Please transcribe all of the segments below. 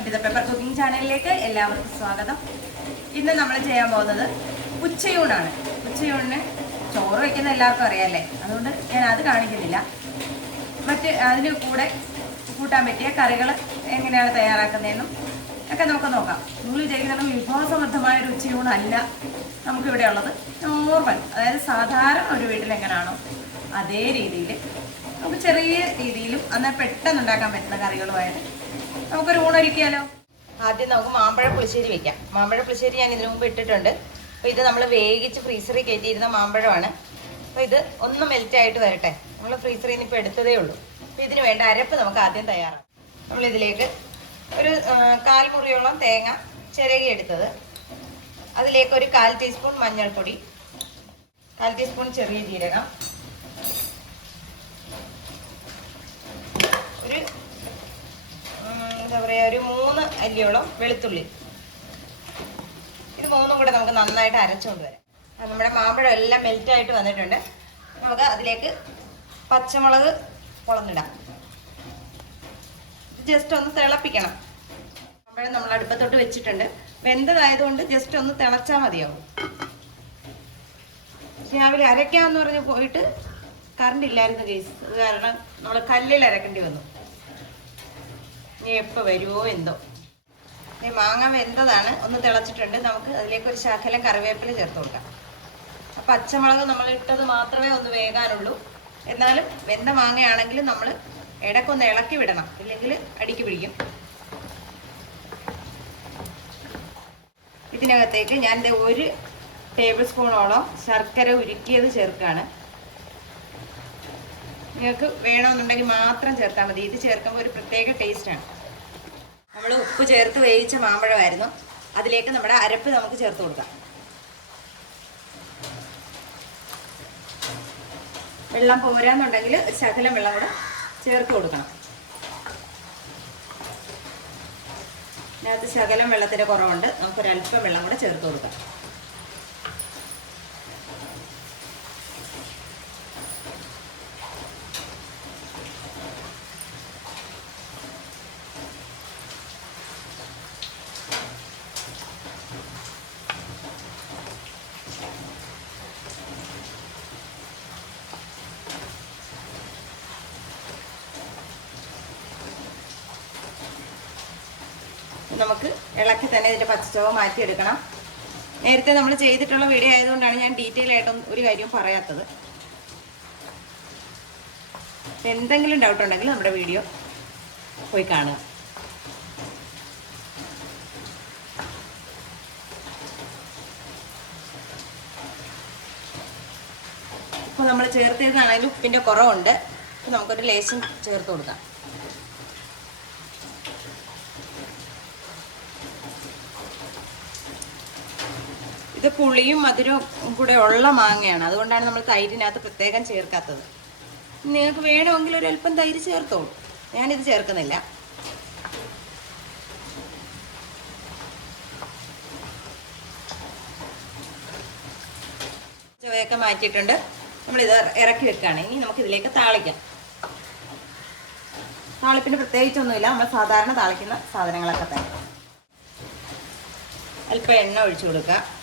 Welcome to pepper cooking ചാനലിലേക്ക് എല്ലാവർക്കും സ്വാഗതം. ഇന്ന് നമ്മൾ ചെയ്യാൻ പോകുന്നത് ഉച്ചയൂണാണ്. ഉച്ചയൂണിന് ചോറ് വയ്ക്കുന്ന എല്ലാവർക്കും അറിയാമല്ലേ അതുകൊണ്ട് ഞാൻ അത് കാണിക്കുന്നില്ല. മറ്റ് അതിന് കൂടെ കൂട്ടാൻ പറ്റിയ കറികൾ എങ്ങനെയാണ് തയ്യാറാക്കുന്നതെന്നും ഒക്കെ നമുക്ക് നോക്കാം. നിങ്ങൾ വിചാരിക്കുന്ന വിഭവസമൃദ്ധമായ ഒരു ഉച്ചയൂണല്ല നമുക്കിവിടെ ഉള്ളത്. നോർമൽ. അതായത് സാധാരണ ഒരു വീട്ടിൽ എങ്ങനെയാണോ അതേ രീതിയിൽ നമുക്ക് ചെറിയ രീതിയിലും എന്നാൽ പെട്ടെന്ന് ഉണ്ടാക്കാൻ പറ്റുന്ന കറികളുമായിട്ട് നമുക്കൊരു ഊണൊരുക്കിയാലോ? ആദ്യം നമുക്ക് മാമ്പഴ പുളിശ്ശേരി വെക്കാം. മാമ്പഴ പുളിശ്ശേരി ഞാൻ ഇതിനു മുമ്പ് ഇട്ടിട്ടുണ്ട്. അപ്പോൾ ഇത് നമ്മൾ വേവിച്ച് ഫ്രീസറിൽ കയറ്റിയിരുന്ന മാമ്പഴമാണ്. അപ്പോൾ ഇത് ഒന്ന് മെൽറ്റ് ആയിട്ട് വരട്ടെ. നമ്മൾ ഫ്രീസറിൽ നിന്ന് ഇപ്പോൾ എടുത്തതേ ഉള്ളൂ. അപ്പോൾ ഇതിന് വേണ്ട അരപ്പ് നമുക്ക് ആദ്യം തയ്യാറാക്കാം. നമ്മളിതിലേക്ക് ഒരു കാൽ മുറിയോളം തേങ്ങ ചിരകി എടുത്തത്. അതിലേക്ക് ഒരു കാൽ ടീസ്പൂൺ മഞ്ഞൾപ്പൊടി കാൽ ടീസ്പൂൺ ചെറിയ ജീരകം ഒരു എന്താ പറയുക ഒരു മൂന്ന് അല്ലിയോളം വെളുത്തുള്ളി. ഇത് മൂന്നും കൂടെ നമുക്ക് നന്നായിട്ട് അരച്ചുകൊണ്ട് വരാം. നമ്മുടെ മാമ്പഴം എല്ലാം മെൽറ്റ് ആയിട്ട് വന്നിട്ടുണ്ട്. നമുക്ക് അതിലേക്ക് പച്ചമുളക് പൊളന്നിടാം. ജസ്റ്റ് ഒന്ന് തിളപ്പിക്കണം. മാമ്പഴം നമ്മൾ അടുപ്പത്തോട്ട് വെച്ചിട്ടുണ്ട്. വെന്തതായതുകൊണ്ട് ജസ്റ്റ് ഒന്ന് തിളച്ചാൽ മതിയാവും. രാവിലെ അരയ്ക്കാന്ന് പറഞ്ഞ് പോയിട്ട് കറണ്ട് ഇല്ലായിരുന്നു കേസ് കാരണം നമ്മൾ കല്ലിൽ അരക്കേണ്ടി വന്നു. ഇനി എപ്പോൾ വരുമോ എന്തോ. ഇനി മാങ്ങ വെന്തതാണ്. ഒന്ന് തിളച്ചിട്ടുണ്ട്. നമുക്ക് അതിലേക്ക് ഒരു ശകലം കറിവേപ്പില ചേർത്ത് കൊടുക്കാം. അപ്പം പച്ചമുളക് നമ്മൾ ഇട്ടത് മാത്രമേ ഒന്ന് വേകാനുള്ളൂ. എന്നാലും വെന്ത മാങ്ങയാണെങ്കിൽ നമ്മൾ ഇടയ്ക്കൊന്ന് ഇളക്കി വിടണം. ഇല്ലെങ്കിൽ അടിക്ക് പിടിക്കും. ഇതിനകത്തേക്ക് ഞാൻ ഒരു ടേബിൾ സ്പൂണോളം ശർക്കര ഉരുക്കിയത് ചേർക്കുകയാണ്. നിങ്ങൾക്ക് വേണമെന്നുണ്ടെങ്കിൽ മാത്രം ചേർത്താൽ മതി. ഇത് ചേർക്കുമ്പോൾ ഒരു പ്രത്യേക ടേസ്റ്റാണ് നമ്മൾ ഉപ്പ് ചേർത്ത് വേവിച്ച മാമ്പഴമായിരുന്നു. അതിലേക്ക് നമ്മുടെ അരപ്പ് നമുക്ക് ചേർത്ത് കൊടുക്കാം. വെള്ളം പോരാന്നുണ്ടെങ്കിൽ ഒരു ശകലം വെള്ളം കൂടെ ചേർത്ത് കൊടുക്കണം. ഇതിനകത്ത് ശകലം വെള്ളത്തിന്റെ കുറവുണ്ട്. നമുക്കൊരല്പം വെള്ളം കൂടെ ചേർത്ത് കൊടുക്കാം. നമുക്ക് ഇളക്കി തന്നെ ഇതിന്റെ പച്ചച്ചവ മാറ്റിയെടുക്കണം. നേരത്തെ നമ്മൾ ചെയ്തിട്ടുള്ള വീഡിയോ ആയതുകൊണ്ടാണ് ഞാൻ ഡീറ്റെയിൽ ആയിട്ടൊന്നും ഒരു കാര്യവും പറയാത്തത്. എന്തെങ്കിലും ഡൗട്ട് ഉണ്ടെങ്കിൽ നമ്മുടെ വീഡിയോ പോയി കാണുക. ഇപ്പോൾ നമ്മൾ ചേർത്തിരുന്നാണെങ്കിൽ ഉപ്പിന്റെ കുറവുണ്ട്. അപ്പോൾ നമുക്കൊരു ലേശം ചേർത്ത് കൊടുക്കാം. ഇത് പുളിയും മധുരവും കൂടെ ഉള്ള മാങ്ങയാണ്. അതുകൊണ്ടാണ് നമ്മൾ തൈരിനകത്ത് പ്രത്യേകം ചേർക്കാത്തത്. നിങ്ങൾക്ക് വേണമെങ്കിൽ ഒരു അല്പം തൈര് ചേർത്തോളൂ. ഞാനിത് ചേർക്കുന്നില്ല. ചുവയൊക്കെ മാറ്റിയിട്ടുണ്ട്. നമ്മളിത് ഇറക്കി വെക്കുകയാണ്. ഇനി നമുക്കിതിലേക്ക് താളിക്കാം. താളിപ്പിന് പ്രത്യേകിച്ചൊന്നുമില്ല. നമ്മൾ സാധാരണ താളിക്കുന്ന സാധനങ്ങളൊക്കെ തന്നെ. അല്പം എണ്ണ ഒഴിച്ചു കൊടുക്കുക.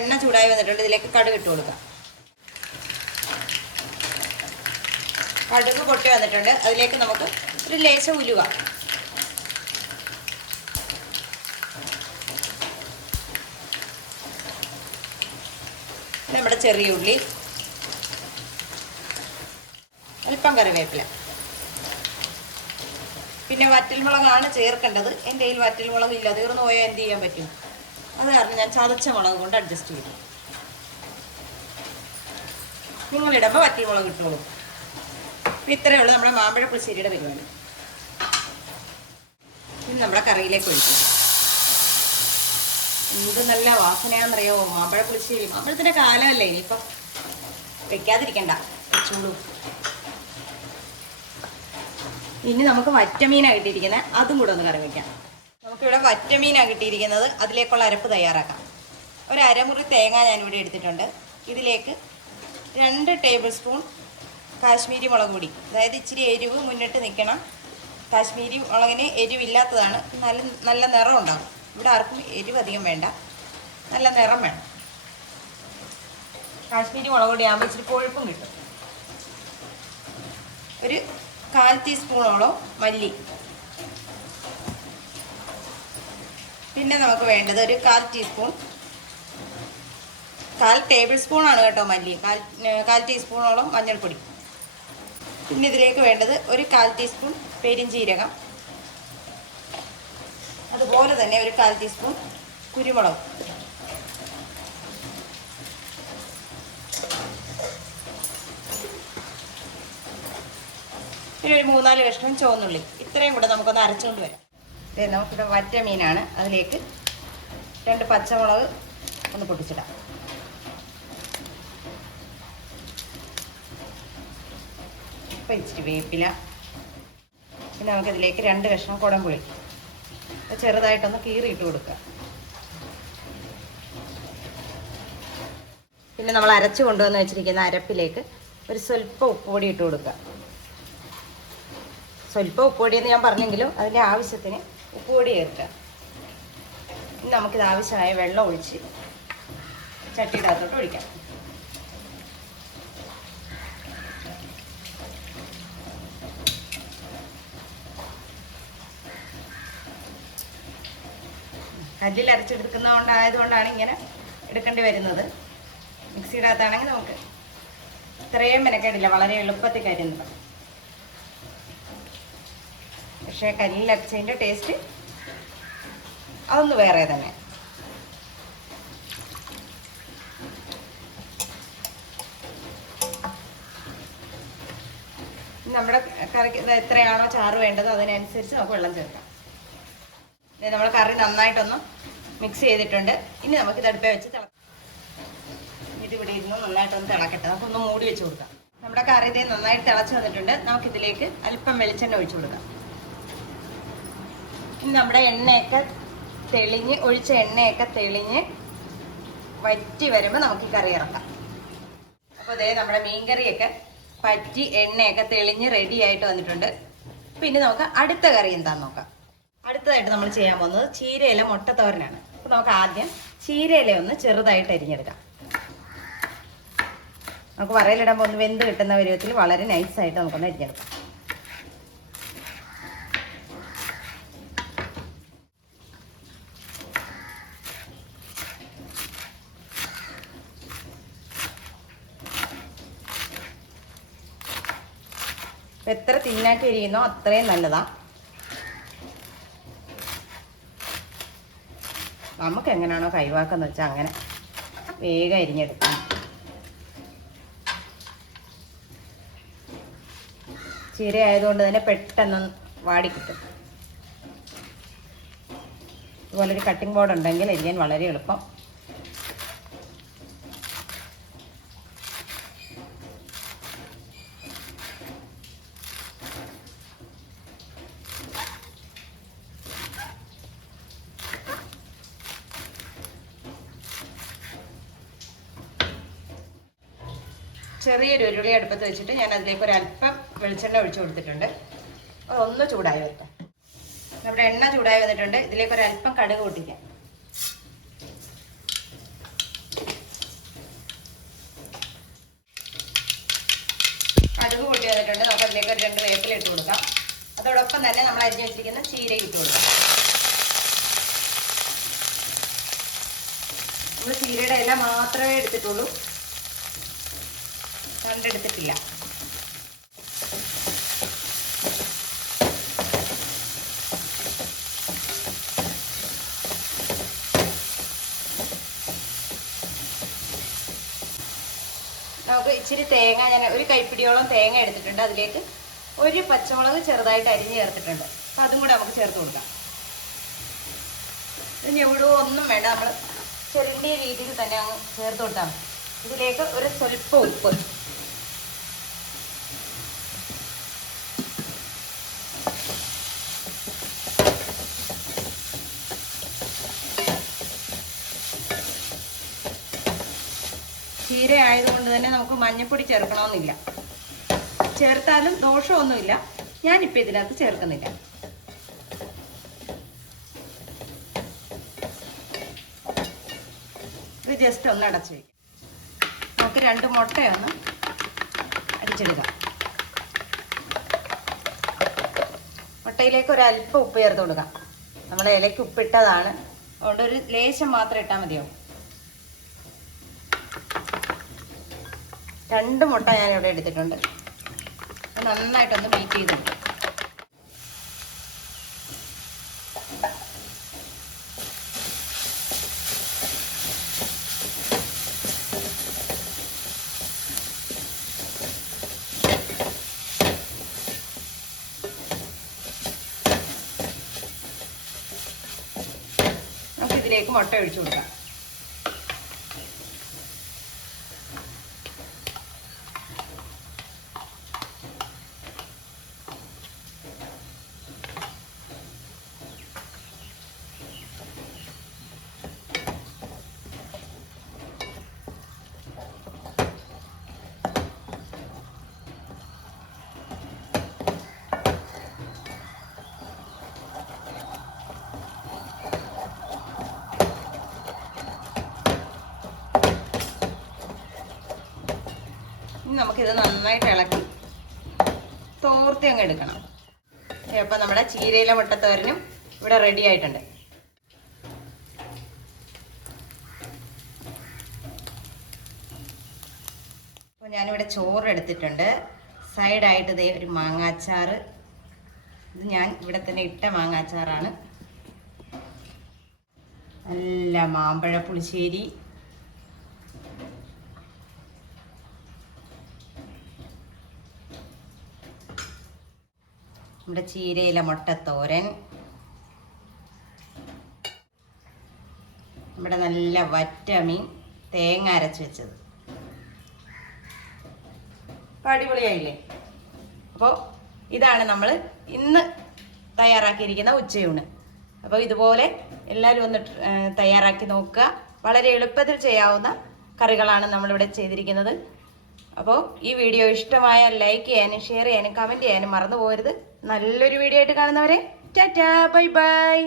എണ്ണ ചൂടായി വന്നിട്ടുണ്ട്. ഇതിലേക്ക് കടുക് ഇട്ട് കൊടുക്കാം. കടുക് പൊട്ടി വന്നിട്ടുണ്ട്. അതിലേക്ക് നമുക്ക് ഒരു ലേശം ഉലുവ. നമ്മുടെ ചെറിയ ഉള്ളി. അല്പം കറിവേപ്പില. പിന്നെ വറ്റൽമുളകാണ് ചേർക്കേണ്ടത്. എന്റെ കയ്യിൽ വറ്റൽമുളക് ഇല്ല. തീർന്നു പോയാൽ എന്ത് ചെയ്യാൻ പറ്റും? അത് കാരണം ഞാൻ ചതച്ച മുളക് കൊണ്ട് അഡ്ജസ്റ്റ് ചെയ്തു. നിങ്ങളിടുമ്പോൾ വറ്റൽമുളക് ഇട്ടോളൂ. അപ്പം ഇത്രയേ ഉള്ളൂ നമ്മുടെ മാമ്പഴ പുളിശ്ശേരിയുടെ പരിപാടി. ഇനി നമ്മുടെ കറിയിലേക്ക് ഒഴിക്കും. എന്ത് നല്ല വാസനയാണെന്നറിയോ? മാമ്പഴ പുളിശ്ശേരി. മാമ്പഴത്തിന്റെ കാലമല്ലേ ഇനിയിപ്പം വെക്കാതിരിക്കണ്ട. വെച്ചോളൂ. ഇനി നമുക്ക് വറ്റമീനാണ് കിട്ടിയിരിക്കുന്നത് അതും കൂടെ ഒന്ന് കറി വയ്ക്കാം നമുക്കിവിടെ വറ്റമീനാണ് കിട്ടിയിരിക്കുന്നത്. അതിലേക്കുള്ള അരപ്പ് തയ്യാറാക്കാം. ഒരു അരമുറി തേങ്ങ ഞാനിവിടെ എടുത്തിട്ടുണ്ട്. ഇതിലേക്ക് രണ്ട് ടേബിൾ സ്പൂൺ കാശ്മീരി മുളക് പൊടി. അതായത് ഇച്ചിരി എരിവ് മുന്നിട്ട് നിൽക്കണം. കാശ്മീരി മുളകിന് എരിവില്ലാത്തതാണ്. നല്ല നല്ല നിറം ഉണ്ടാകും ഇവിടെ ആർക്കും എരിവ് അധികം വേണ്ട. നല്ല നിറം വേണം. കാശ്മീരി മുളക് പൊടി ആകുമ്പോൾ ഇച്ചിരി കൊഴുപ്പും കിട്ടും. ഒരു കാൽ ടീസ്പൂണോളം മല്ലി. പിന്നെ നമുക്ക് വേണ്ടത് ഒരു കാൽ ടീസ്പൂൺ. കാൽ ടേബിൾ സ്പൂൺ ആണ് കേട്ടോ മല്ലി. കാൽ കാൽ ടീസ്പൂണോളം മഞ്ഞൾപ്പൊടി. പിന്നെ ഇതിലേക്ക് വേണ്ടത് ഒരു കാൽ ടീസ്പൂൺ പെരിഞ്ചീരകം. അതുപോലെ തന്നെ ഒരു കാൽ ടീസ്പൂൺ കുരുമുളക്. പിന്നെ ഒരു മൂന്നാൽ കഷ്ണം ചുവന്നുള്ളി. ഇത്രയും കൂടെ നമുക്കൊന്ന് അരച്ചുകൊണ്ട് വരാം. നമുക്കിവിടെ വറ്റ മീനാണ് അതിലേക്ക് രണ്ട് പച്ചമുളക് ഒന്ന് പൊട്ടിച്ചിടാം. ഇപ്പം ഇച്ചിരി വേപ്പില. പിന്നെ നമുക്കിതിലേക്ക് രണ്ട് കഷ്ണം കുടംപുളി. ചെറുതായിട്ടൊന്ന് കീറിയിട്ട് കൊടുക്കുക. പിന്നെ നമ്മൾ അരച്ച് കൊണ്ടുവന്ന് വെച്ചിരിക്കുന്ന അരപ്പിലേക്ക് ഒരു സ്വല്പം ഉപ്പുപൊടി ഇട്ട് കൊടുക്കുക. സ്വല്പം ഉപ്പുപൊടി എന്ന് ഞാൻ പറഞ്ഞെങ്കിലും അതിന്റെ ആവശ്യത്തിന് ഉപ്പുപൊടി ചേർക്കുക ഇനി നമുക്കിത് ആവശ്യമായ വെള്ളം ഒഴിച്ച് ചട്ടിയുടെ അകത്തോട്ട് ഒഴിക്കാം. കല്ലിൽ അരച്ചെടുക്കുന്നതുകൊണ്ടായതുകൊണ്ടാണ് ഇങ്ങനെ എടുക്കേണ്ടി വരുന്നത്. മിക്സിയുടെ അകത്താണെങ്കിൽ നമുക്ക് ഇത്രയും മെനക്കേടില്ല വളരെ എളുപ്പത്തിൽ കരിയുന്നത്. പക്ഷേ കല്ലിലരച്ചതിന്റെ ടേസ്റ്റ് അതൊന്ന് വേറെ തന്നെ. നമ്മുടെ കറിക്ക് എത്രയാണോ ചാറ് വേണ്ടത് അതിനനുസരിച്ച് നമുക്ക് വെള്ളം ചേർക്കാം. നമ്മൾ കറി നന്നായിട്ടൊന്ന് മിക്സ് ചെയ്തിട്ടുണ്ട്. ഇനി നമുക്ക് ഇത് അടുപ്പേ വെച്ച് തിളക്കാം ഇത് ഇവിടെ ഇരുന്ന് നന്നായിട്ടൊന്ന് തിളക്കട്ടെ. നമുക്കൊന്ന് മൂടി വെച്ച് കൊടുക്കാം. നമ്മുടെ കറി ഇതേ നന്നായിട്ട് തിളച്ച് വന്നിട്ടുണ്ട്. നമുക്കിതിലേക്ക് അല്പം വെളിച്ചെണ്ണ ഒഴിച്ചു കൊടുക്കാം. ഇനി നമ്മുടെ എണ്ണയൊക്കെ തെളിഞ്ഞ് ഒഴിച്ച എണ്ണയൊക്കെ തെളിഞ്ഞ് വറ്റി വരുമ്പോൾ നമുക്ക് ഈ കറി ഇറക്കാം. അപ്പോൾ ഇതേ നമ്മുടെ മീൻകറിയൊക്കെ പറ്റി എണ്ണയൊക്കെ തെളിഞ്ഞ് റെഡി ആയിട്ട് വന്നിട്ടുണ്ട്. പിന്നെ നമുക്ക് അടുത്ത കറി എന്താന്ന് നോക്കാം. അടുത്തതായിട്ട് നമ്മൾ ചെയ്യാൻ പോകുന്നത് ചീരയില മുട്ടത്തോരനാണ്. അപ്പോൾ നമുക്ക് ആദ്യം ചീരയില ഒന്ന് ചെറുതായിട്ട് അരിഞ്ഞെടുക്കാം. നമുക്ക് വറയിലിടാൻ പോകുന്ന വെന്ത് കിട്ടുന്ന പരുവത്തിൽ വളരെ നൈസായിട്ട് നമുക്കൊന്ന് അരിഞ്ഞെടുക്കാം. എത്ര തിന്നാക്കി ഇരിക്കുന്നോ അത്രയും നല്ലതാണ് നമുക്ക് എങ്ങനെയാണോ കൈവാക്കെന്ന് വെച്ചാൽ അങ്ങനെ വേഗം അരിഞ്ഞെടുക്കാം. ചീര ആയതുകൊണ്ട് തന്നെ പെട്ടെന്ന് വാടി കിട്ടും ഇതുപോലെ ഒരു കട്ടിംഗ് ബോർഡ് ഉണ്ടെങ്കിൽ അരിയാൻ വളരെ എളുപ്പം. ചെറിയൊരു ഉരുളി അടുപ്പത്ത് വെച്ചിട്ട് ഞാൻ അതിലേക്ക് ഒരു അല്പം വെളിച്ചെണ്ണ ഒഴിച്ചു കൊടുത്തിട്ടുണ്ട്. ഒന്ന് ചൂടായി വരട്ടെ. നമ്മുടെ എണ്ണ ചൂടായി വന്നിട്ടുണ്ട്. ഇതിലേക്ക് ഒരു അല്പം കടുക് പൊട്ടിക്കാം കടുക് പൊട്ടി വന്നിട്ടുണ്ട്. നമുക്ക് അതിലേക്ക് ഒരു രണ്ട് വേപ്പില ഇട്ട് കൊടുക്കാം. അതോടൊപ്പം തന്നെ നമ്മൾ അരിഞ്ഞു വെച്ചിരിക്കുന്ന ചീര ഇട്ട് കൊടുക്കാം. നമ്മൾ ചീരയുടെ ഇല മാത്രമേ എടുത്തിട്ടുള്ളൂ. കണ്ടെടുത്തിട്ടില്ല. നമുക്ക് ഇച്ചിരി തേങ്ങ ഞാൻ ഒരു കൈപ്പിടിയോളം തേങ്ങ എടുത്തിട്ടുണ്ട്. അതിലേക്ക് ഒരു പച്ചമുളക് ചെറുതായിട്ട് അരിഞ്ഞ് ചേർത്തിട്ടുണ്ട്. അപ്പം അതും കൂടെ നമുക്ക് ചേർത്ത് കൊടുക്കാം. ഇത് ഞെവിടുവോ ഒന്നും വേണ്ട. നമ്മൾ ചെറിയ രീതിയിൽ തന്നെ അങ്ങ് ചേർത്ത് കൊടുത്താൽ മതി. ഇതിലേക്ക് ഒരു സ്വല്പം ഉപ്പ്. ചീര ആയതുകൊണ്ട് തന്നെ നമുക്ക് മഞ്ഞൾപ്പൊടി ചേർക്കണമെന്നില്ല. ചേർത്താലും ദോഷമൊന്നുമില്ല. ഞാനിപ്പോൾ ഇതിനകത്ത് ചേർക്കുന്നില്ല. ഇത് ജസ്റ്റ് ഒന്ന് അടച്ചു വയ്ക്കും നമുക്ക് രണ്ട് മുട്ടയൊന്ന് അടിച്ചെടുക്കാം മുട്ടയിലേക്ക് ഒരല്പം ഉപ്പ് ചേർത്ത് കൊടുക്കാം. നമ്മൾ ഇലയ്ക്ക് ഉപ്പിട്ടതാണ്. അതുകൊണ്ട് ഒരു ലേശം മാത്രം ഇട്ടാൽ മതിയാവും. രണ്ട് മുട്ട ഞാനിവിടെ എടുത്തിട്ടുണ്ട്. നന്നായിട്ടൊന്ന് ബീറ്റ് ചെയ്തെടുക്കും ഇതിലേക്ക് മുട്ട ഒഴിച്ചു കൊടുക്കാം. ഇനി നമുക്കിത് നന്നായിട്ട് ഇളക്കി തോർത്തി അങ്ങ് എടുക്കണം. അപ്പം നമ്മുടെ ചീരയിലെ മുട്ടത്തോരനും ഇവിടെ റെഡി ആയിട്ടുണ്ട്. അപ്പോൾ ഞാനിവിടെ ചോറ് എടുത്തിട്ടുണ്ട്. സൈഡായിട്ട് ഇതേ ഒരു മാങ്ങാച്ചാറ്. ഇത് ഞാൻ ഇവിടെ തന്നെ ഇട്ട മാങ്ങാച്ചാറാണ്. നല്ല മാമ്പഴ പുളിശ്ശേരി. നമ്മുടെ ചീരയിലെ മുട്ടത്തോരൻ. നമ്മുടെ നല്ല വറ്റമീൻ തേങ്ങ അരച്ച് വെച്ചത്. അടിപൊളിയായില്ലേ? അപ്പോൾ ഇതാണ് നമ്മൾ ഇന്ന് തയ്യാറാക്കിയിരിക്കുന്ന ഉച്ചയൂണ്. അപ്പോൾ ഇതുപോലെ എല്ലാവരും ഒന്ന് തയ്യാറാക്കി നോക്കുക. വളരെ എളുപ്പത്തിൽ ചെയ്യാവുന്ന കറികളാണ് നമ്മളിവിടെ ചെയ്തിരിക്കുന്നത്. അപ്പോൾ ഈ വീഡിയോ ഇഷ്ടമായാൽ ലൈക്ക് ചെയ്യാനും ഷെയർ ചെയ്യാനും കമന്റ് ചെയ്യാനും മറന്നു പോകരുത്. നല്ലൊരു വീഡിയോ ആയിട്ട് കാണുന്നവരെ ടാറ്റാ ബൈ ബൈ.